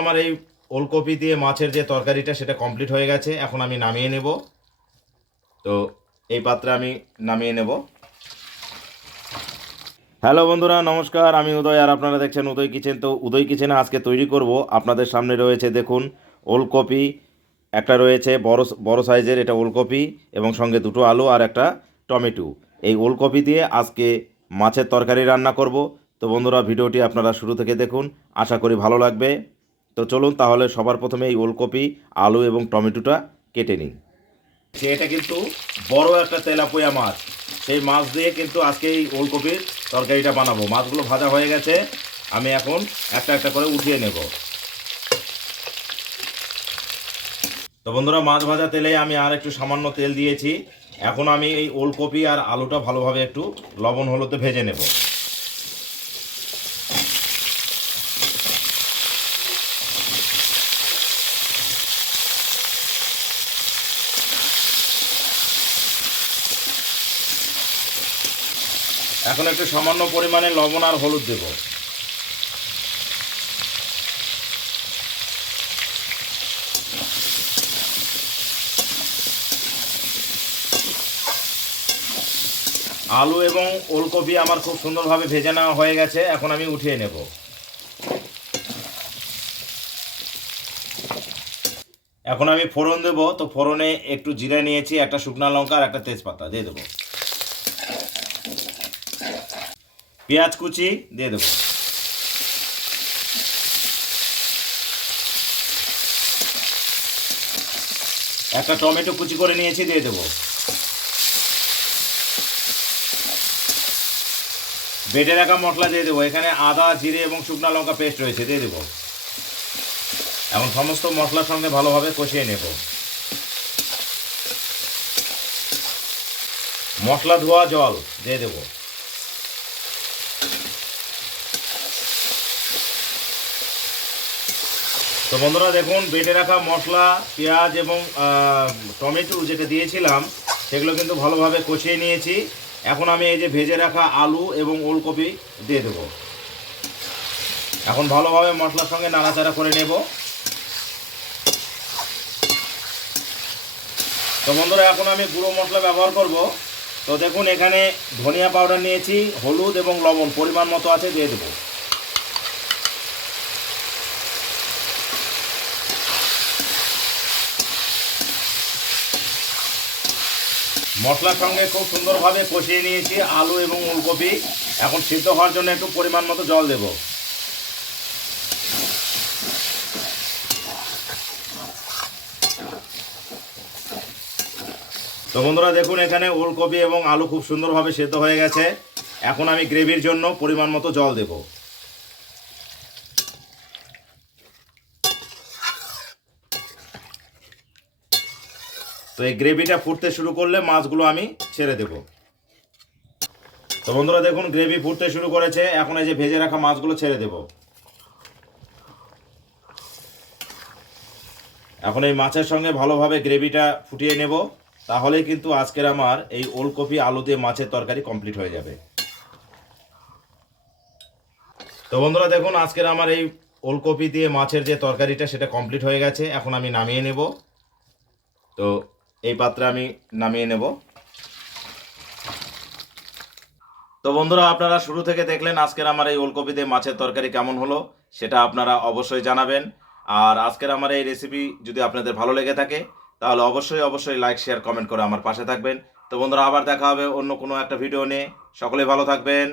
আমার এই ওলকপি দিয়ে মাছের যে তরকারিটা সেটা কমপ্লিট হয়ে গেছে, এখন আমি নামিয়ে নেব। তো এই পাত্রে আমি নামিয়ে নেব। হ্যালো বন্ধুরা, নমস্কার, আমি উদয় আর আপনারা দেখছেন উদয় কিচেন। তো উদয় কিচেনে আজকে তৈরি করব। আপনাদের সামনে রয়েছে দেখুন, ওলকপি, একটা রয়েছে বড় বড় সাইজের এটা ওলকপি এবং সঙ্গে দুটো আলু আর একটা টমেটো। এই ওলকপি দিয়ে আজকে মাছের তরকারি রান্না করব। তো বন্ধুরা, ভিডিওটি আপনারা শুরু থেকে দেখুন। আশা করি ভালো লাগবে। তো চলুন তাহলে সবার প্রথমে এই ওলকপি, আলু এবং টমেটোটা কেটে নিই। এটা কিন্তু বড় একটা তেলাপোয়া মাছ, সেই মাছ দিয়ে কিন্তু আজকে এই ওলকপির তরকারিটা বানাবো। মাছগুলো ভাজা হয়ে গেছে, আমি এখন একটা একটা করে উঠিয়ে নেব। তো বন্ধুরা, মাছ ভাজা তেলে আমি আর একটু সামান্য তেল দিয়েছি। এখন আমি এই ওলকপি আর আলুটা ভালোভাবে একটু লবণ হলুদে ভেজে নেব। এখন একটু সামান্য পরিমাণে লবণ আর হলুদ দেব। আলু এবং ওলকপি আমার খুব সুন্দরভাবে ভেজে নেওয়া হয়ে গেছে, এখন আমি উঠিয়ে নেব। এখন আমি ফোড়ন দেব, তো ফোড়নে একটু জিরে নিয়েছি, একটা শুকনা লঙ্কা আর একটা তেজপাতা দিয়ে দেবো। পেঁয়াজ কুচি দিয়ে দেবো। একটা টমেটো কুচি করে নিয়েছি, দিয়ে দেবো। বেটে রাখা মশলা দিয়ে দেবো। এখানে আদা, জিরে এবং শুকনো লঙ্কা পেস্ট রয়েছে, দিয়ে দেবো। এখন সমস্ত মশলার সঙ্গে ভালোভাবে কষিয়ে নেব। মশলা ধোয়া জল, দিয়ে দেবো। তো বন্ধুরা দেখুন, বেটে রাখা মশলা, পেঁয়াজ এবং টমেটো যেটা দিয়েছিলাম, সেগুলো কিন্তু ভালোভাবে কষিয়ে নিয়েছি। এখন আমি এই যে ভেজে রাখা আলু এবং ওলকপি দিয়ে দেবো। এখন ভালোভাবে মশলার সঙ্গে নাড়াচাড়া করে নেব। তো বন্ধুরা, এখন আমি গুঁড়ো মশলা ব্যবহার করব। তো দেখুন, এখানে ধনিয়া পাউডার নিয়েছি, হলুদ এবং লবণ পরিমাণ মতো আছে, দিয়ে দেবো। মশলার সঙ্গে খুব সুন্দরভাবে কষিয়ে নিয়েছি আলু এবং ফুলকপি এখন সিদ্ধ হওয়ার জন্য একটু পরিমাণ মতো জল দেব। তো বন্ধুরা, দেখুন, এখানে ওলকপি এবং আলু খুব সুন্দরভাবে সেদ্ধ হয়ে গেছে। এখন আমি গ্রেভির জন্য পরিমাণ মতো জল দেব। তো এই গ্রেভিটা ফুটতে শুরু করলে মাছগুলো আমি ছেড়ে দেব। তো বন্ধুরা দেখুন গ্রেভি ফুটতে শুরু করেছে। এখন এই যে ভেজে রাখা মাছগুলো ছেড়ে দেব। এখন এই মাছের সঙ্গে ভালোভাবে গ্রেভিটা ফুটিয়ে নেব। তাহলেই কিন্তু আজকের আমার এই ওলকপি আলু দিয়ে মাছের তরকারি কমপ্লিট হয়ে যাবে। তো বন্ধুরা দেখুন, আজকের আমার এই ওলকপি দিয়ে মাছের যে তরকারিটা, সেটা কমপ্লিট হয়ে গেছে। এখন আমি নামিয়ে নেব। তো এই পাত্রে আমি নামিয়ে নেব। তো বন্ধুরা, আপনারা শুরু থেকে দেখলেন আজকের আমার এই ওলকপি দিয়ে মাছের তরকারি কেমন হলো, সেটা আপনারা অবশ্যই জানাবেন। আর আজকের আমার এই রেসিপি যদি আপনাদের ভালো লেগে থাকে, তাহলে অবশ্যই অবশ্যই লাইক শেয়ার কমেন্ট করে আমার পাশে থাকবেন। তো বন্ধুরা, আবার দেখা হবে অন্য কোনো একটা ভিডিও নিয়ে। সকলে ভালো থাকবেন।